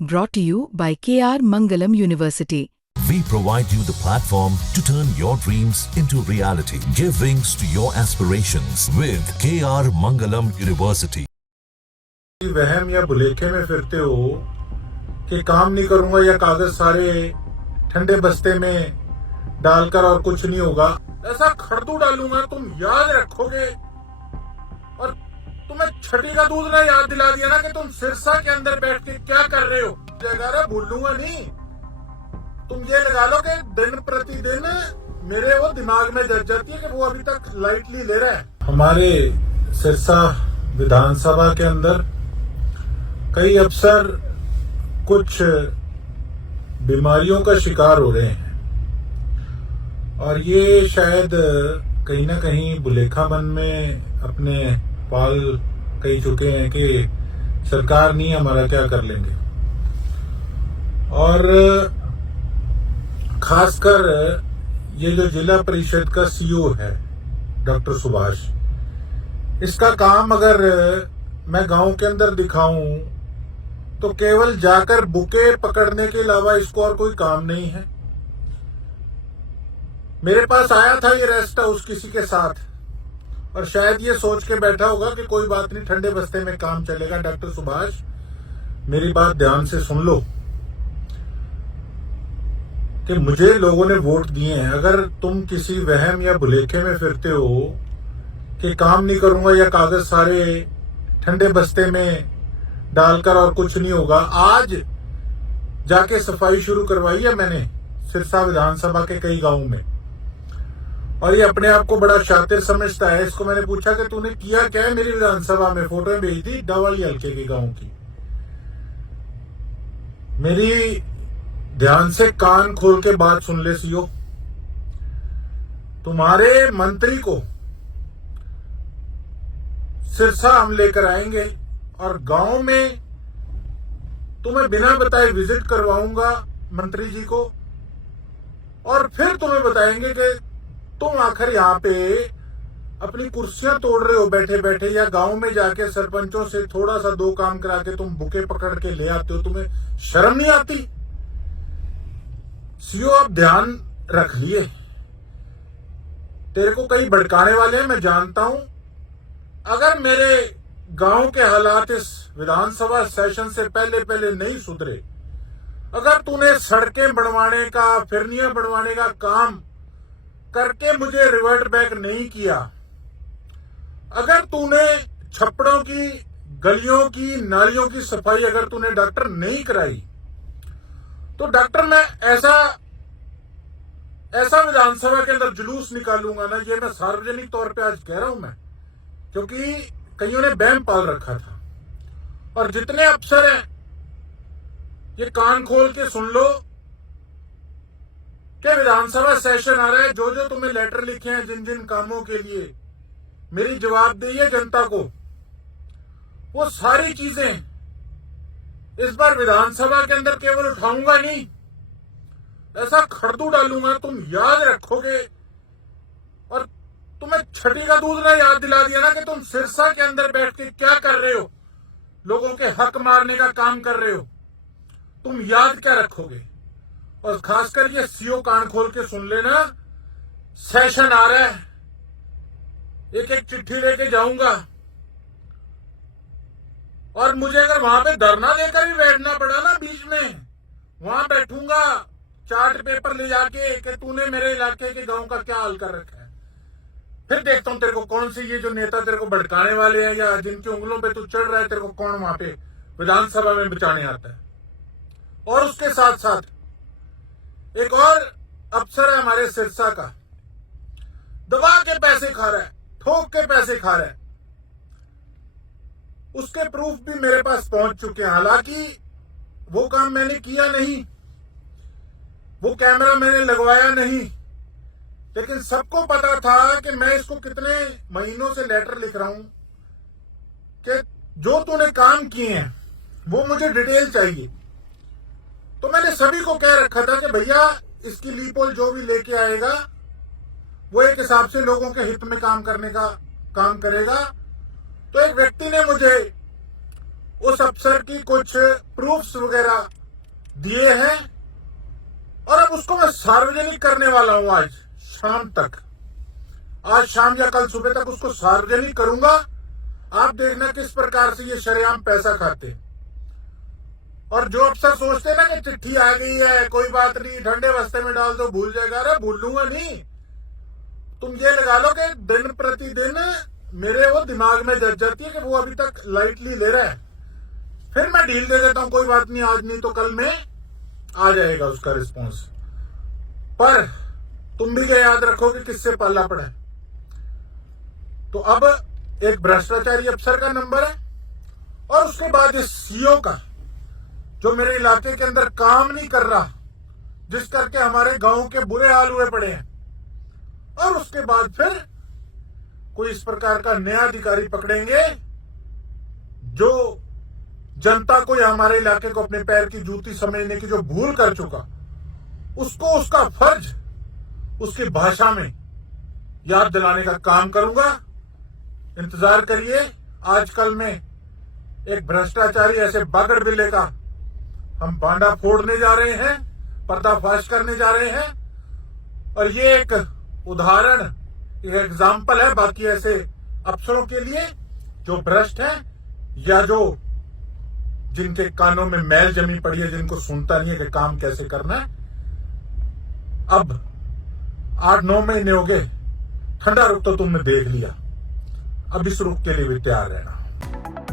Brought to you by KR Mangalam University. We provide you the platform to turn your dreams into reality. Give wings to your aspirations with KR Mangalam University. वहम या भुलेखे में फिरते हो कि काम नहीं करूंगा या कागज सारे ठंडे बस्ते में डालकर और कुछ नहीं होगा, ऐसा खड़दू डालूंगा तुम याद रखोगे। और तुम्हें छठी का दूध ना याद दिला दिया ना कि तुम सिरसा के अंदर बैठ के क्या कर रहे हो, जगह भूलूंगा नहीं। तुम ये लगा लो कि दिन प्रतिदिन मेरे वो दिमाग में जग जाती है कि वो अभी तक लाइटली ले रहा है। हमारे सिरसा विधानसभा के अंदर कई अफसर कुछ बीमारियों का शिकार हो रहे हैं और ये शायद कहीं ना कहीं बुलेखापन में अपने पाल कही चुके हैं कि सरकार नहीं हमारा क्या कर लेंगे। और खासकर ये जो जिला परिषद का सीईओ है डॉक्टर सुभाष, इसका काम अगर मैं गांव के अंदर दिखाऊं तो केवल जाकर बुके पकड़ने के अलावा इसको और कोई काम नहीं है। मेरे पास आया था ये रेस्ट हाउस किसी के साथ और शायद ये सोच के बैठा होगा कि कोई बात नहीं, ठंडे बस्ते में काम चलेगा। डॉक्टर सुभाष, मेरी बात ध्यान से सुन लो कि मुझे लोगों ने वोट दिए हैं। अगर तुम किसी वहम या भुलेखे में फिरते हो कि काम नहीं करूंगा या कागज सारे ठंडे बस्ते में डालकर और कुछ नहीं होगा, आज जाके सफाई शुरू करवाई है मैंने सिरसा विधानसभा के कई गांवों में। और ये अपने आप को बड़ा शातिर समझता है। इसको मैंने पूछा कि तूने किया क्या है मेरी विधानसभा में, फोटो भेज दी डवाली हल्के के गांव की। मेरी ध्यान से कान खोल के बात सुन ले सीओ, तुम्हारे मंत्री को सिरसा हम लेकर आएंगे और गांव में तुम्हें बिना बताए विजिट करवाऊंगा मंत्री जी को, और फिर तुम्हें बताएंगे कि तुम आखिर यहाँ पे अपनी कुर्सियां तोड़ रहे हो बैठे बैठे, या गांव में जाके सरपंचों से थोड़ा सा दो काम करा के तुम बुके पकड़ के ले आते हो। तुम्हें शर्म नहीं आती? सीओ, आप ध्यान रख लिए, तेरे को कई भड़काने वाले हैं, मैं जानता हूं। अगर मेरे गांव के हालात इस विधानसभा सेशन से पहले पहले नहीं सुधरे, अगर तूने सड़कें बनवाने का, फिरनियां बनवाने का काम करके मुझे रिवर्ट बैक नहीं किया, अगर तूने छप्पड़ों की, गलियों की, नालियों की सफाई अगर तूने डॉक्टर नहीं कराई, तो डॉक्टर मैं ऐसा विधानसभा के अंदर जुलूस निकालूंगा ना, ये मैं सार्वजनिक तौर पे आज कह रहा हूं मैं, क्योंकि कईयों ने बहम पाल रखा था। और जितने अफसर हैं ये कान खोल के सुन लो कि विधानसभा सेशन आ रहा है। जो जो तुम्हें लेटर लिखे हैं जिन जिन कामों के लिए, मेरी जवाबदेही है जनता को, वो सारी चीजें इस बार विधानसभा के अंदर केवल उठाऊंगा नहीं, ऐसा खड़दू डालूंगा तुम याद रखोगे। और तुम्हें छठी का दूध ना याद दिला दिया ना कि तुम सिरसा के अंदर बैठ के क्या कर रहे हो, लोगों के हक मारने का काम कर रहे हो, तुम याद क्या रखोगे। और खासकर ये सीओ, कान खोल के सुन लेना, सेशन आ रहा है, एक एक चिट्ठी लेके जाऊंगा और मुझे अगर वहां पे धरना लेकर ही बैठना पड़ा ना बीच में, वहां बैठूंगा चार्ट पेपर ले जाके कि तूने मेरे इलाके के गांव का क्या हाल कर रखा है। फिर देखता हूं तेरे को कौन से ये जो नेता तेरे को भड़काने वाले हैं या जिनकी उंगलों पे तू चढ़ रहा है, तेरे को कौन वहां पे विधानसभा में बचाने आता है। और उसके साथ साथ एक और अफसर है हमारे सिरसा का, दबा के पैसे खा रहा है, ठोक के पैसे खा रहा है। उसके प्रूफ भी मेरे पास पहुंच चुके हैं। हालांकि वो काम मैंने किया नहीं, वो कैमरा मैंने लगवाया नहीं, लेकिन सबको पता था कि मैं इसको कितने महीनों से लेटर लिख रहा हूं कि जो तूने काम किए हैं वो मुझे डिटेल चाहिए। तो मैंने सभी को कह रखा था कि भैया इसकी लीपोल जो भी लेके आएगा वो एक हिसाब से लोगों के हित में काम करने का काम करेगा। तो एक व्यक्ति ने मुझे उस अफसर की कुछ प्रूफ्स वगैरह दिए हैं और अब उसको मैं सार्वजनिक करने वाला हूं आज शाम तक। आज शाम या कल सुबह तक उसको सार्वजनिक करूंगा। आप देखना किस प्रकार से ये शरेआम पैसा खाते हैं। और जो अफसर सोचते हैं ना कि चिट्ठी आ गई है, कोई बात नहीं, ठंडे बस्ते में डाल दो, भूल जाएगा। अरे भूल लूंगा नहीं। तुम ये लगा लो कि दिन प्रतिदिन मेरे वो दिमाग में जज जाती है कि वो अभी तक लाइटली ले रहा है। फिर मैं डील दे देता हूं, कोई बात नहीं, आज नहीं तो कल में आ जाएगा उसका रिस्पॉन्स। पर तुम भी ये याद रखो कि किससे पाला पड़ा है। तो अब एक भ्रष्टाचारी अफसर का नंबर है और उसके बाद इस सीओ का, जो मेरे इलाके के अंदर काम नहीं कर रहा, जिस करके हमारे गांव के बुरे हाल हुए पड़े हैं। और उसके बाद फिर कोई इस प्रकार का नया अधिकारी पकड़ेंगे जो जनता को या हमारे इलाके को अपने पैर की जूती समझने की जो भूल कर चुका, उसको उसका फर्ज उसकी भाषा में याद दिलाने का काम करूंगा। इंतजार करिए। आजकल में एक भ्रष्टाचारी ऐसे बागड़ बिल्ले का हम बांडा फोड़ने जा रहे हैं, पर्दाफाश करने जा रहे हैं। और ये एक उदाहरण, एक एग्जाम्पल है बाकी ऐसे अफसरों के लिए जो भ्रष्ट हैं या जो जिनके कानों में मैल जमी पड़ी है, जिनको सुनता नहीं है कि काम कैसे करना है। अब 8-9 महीने हो गए, ठंडा रुख तो तुमने देख लिया, अब इस रुख के लिए भी तैयार रहना।